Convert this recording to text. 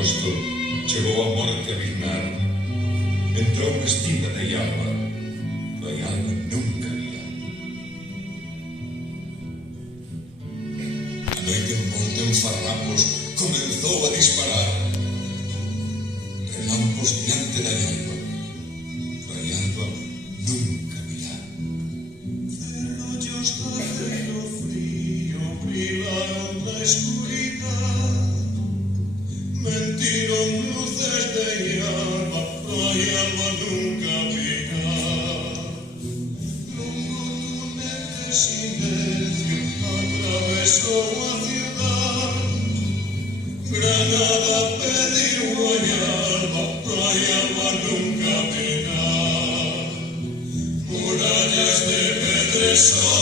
agosto chegou a morte a Vinar. Entrou vestida de alba, foi alba nunca virá. A noite envolta en farrapos comenzou a disparar. Relampos diante da alba, foi alba nunca virá. Cerrollos haciendo frío, brillaron la escuridad. Mentieron luces de alba, ay, alba nunca virá. Longo túnel de silencio atravesó la ciudad. Granada pediu ay, alba nunca virá. Murallas de pedresos